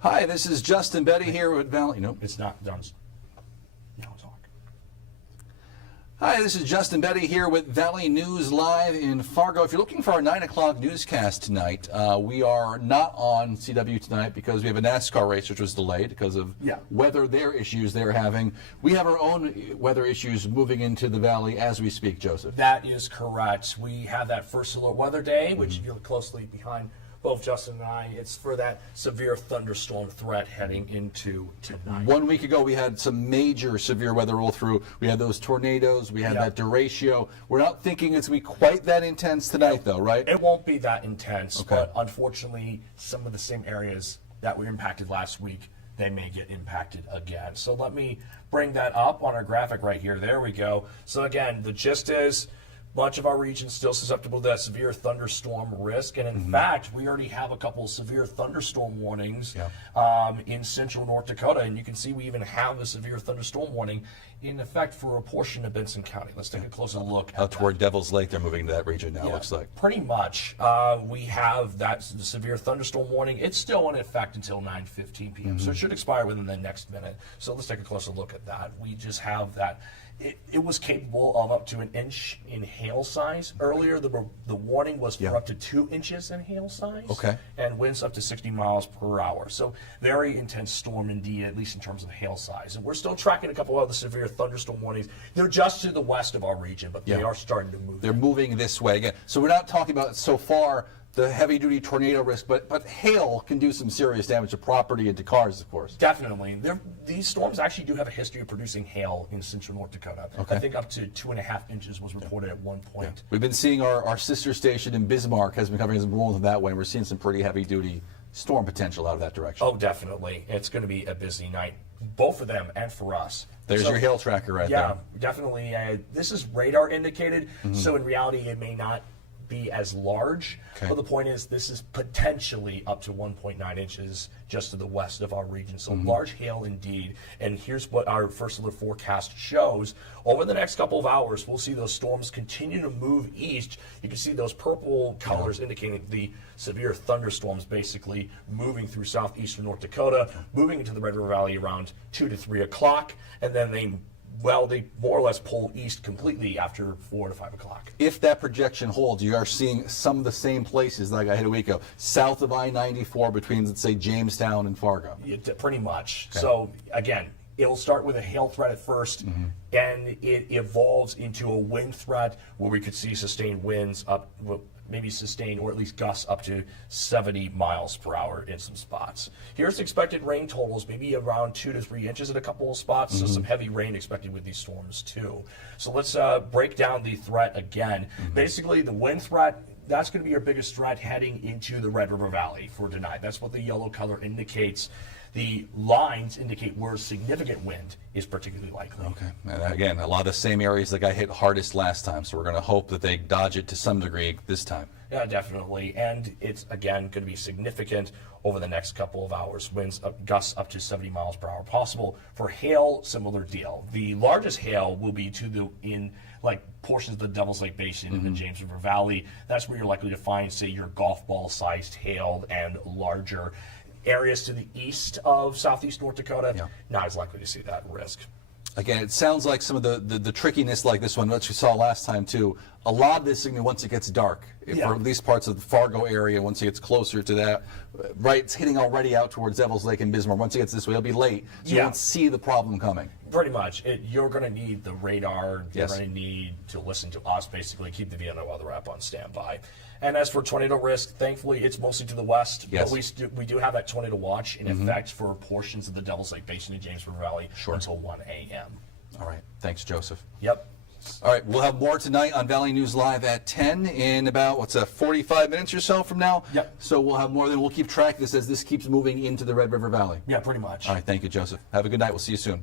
Hi, this is Justin Betty here with Valley. Nope. It's not done. Now talk. Hi, this is Justin Betty here with Valley News Live in Fargo. If you're looking for our 9 o'clock newscast tonight, we are not on CW tonight because we have a NASCAR race which was delayed because of weather issues they're having. We have our own weather issues moving into the Valley as we speak, Joseph. That is correct. We have that first alert weather day, which you're closely behind both Justin and I. It's for that severe thunderstorm threat heading into tonight. 1 week ago, we had some major severe weather roll through. We had those tornadoes. We had that derecho. We're not thinking it's going to be quite that intense tonight, though, right? It won't be that intense, but unfortunately, some of the same areas that were impacted last week, they may get impacted again. So let me bring that up on our graphic right here. There we go. So again, the gist is, much of our region still susceptible to that severe thunderstorm risk. And in fact, we already have a couple of severe thunderstorm warnings in central North Dakota. And you can see we even have a severe thunderstorm warning in effect for a portion of Benson County. Let's take a closer look at out toward Devil's Lake. They're moving to that region now, looks like. Pretty much. We have that severe thunderstorm warning. It's still in effect until 9:15 p.m. So it should expire within the next minute. So let's take a closer look at that. We just have that. It was capable of up to 1 inch in hail size. Earlier, the warning was for up to 2 inches in hail size. And winds up to 60 miles per hour. So very intense storm indeed, at least in terms of hail size. And we're still tracking a couple of other severe thunderstorm warnings. They're just to the west of our region, but they are starting to move. They're moving this way again. So we're not talking about so far the heavy-duty tornado risk, but hail can do some serious damage to property and to cars, of course. Definitely. These storms actually do have a history of producing hail in central North Dakota. I think up to 2.5 inches was reported at one point. We've been seeing our sister station in Bismarck has been covering some rolls that way, and we're seeing some pretty heavy-duty storm potential out of that direction. Oh, definitely. It's going to be a busy night, both for them and for us. There's your hail tracker right there. Yeah, definitely. This is radar indicated, so in reality it may not be as large, but the point is this is potentially up to 1.9 inches just to the west of our region. So large hail indeed. And here's what our first alert forecast shows. Over the next couple of hours, we'll see those storms continue to move east. You can see those purple colors indicating the severe thunderstorms basically moving through southeastern North Dakota, moving into the Red River Valley around 2 to 3 o'clock, and then they more or less pull east completely after 4 to 5 o'clock. If that projection holds, you are seeing some of the same places like I hit a week ago, south of I-94 between, let's say, Jamestown and Fargo. Pretty much. So, again, it'll start with a hail threat at first, and it evolves into a wind threat where we could see sustained winds up, maybe sustained or at least gusts up to 70 miles per hour in some spots. Here's expected rain totals, maybe around 2 to 3 inches at a couple of spots, so some heavy rain expected with these storms too. So let's break down the threat again. Basically, the wind threat, that's going to be your biggest threat heading into the Red River Valley for tonight. That's what the yellow color indicates. The lines indicate where significant wind is particularly likely. Okay. And again, a lot of the same areas that got hit hardest last time, so we're going to hope that they dodge it to some degree this time. Yeah, definitely. And it's, again, going to be significant over the next couple of hours. Winds gusts up to 70 miles per hour possible. For hail, similar deal. The largest hail will be in portions of the Devil's Lake Basin in the James River Valley. That's where you're likely to find, say, your golf ball-sized hail and larger. Areas to the east of southeast North Dakota, not as likely to see that risk. Again, it sounds like some of the trickiness like this one, which we saw last time too, a lot of this is once it gets dark, for at least parts of the Fargo area, once it gets closer to that, right, it's hitting already out towards Devil's Lake and Bismarck. Once it gets this way, it'll be late, so you won't see the problem coming. Pretty much. You're going to need the radar, you're going to need to listen to us, basically, keep the VNO Weather app on standby. And as for tornado risk, thankfully, it's mostly to the west. But we do have that tornado watch in effect for portions of the Devil's Lake Basin and James River Valley until 1 a.m. All right. Thanks, Joseph. Yep. All right. We'll have more tonight on Valley News Live at 10 in about, 45 minutes or so from now? Yep. So we'll have more. Then we'll keep track of this as this keeps moving into the Red River Valley. Yeah, pretty much. All right. Thank you, Joseph. Have a good night. We'll see you soon.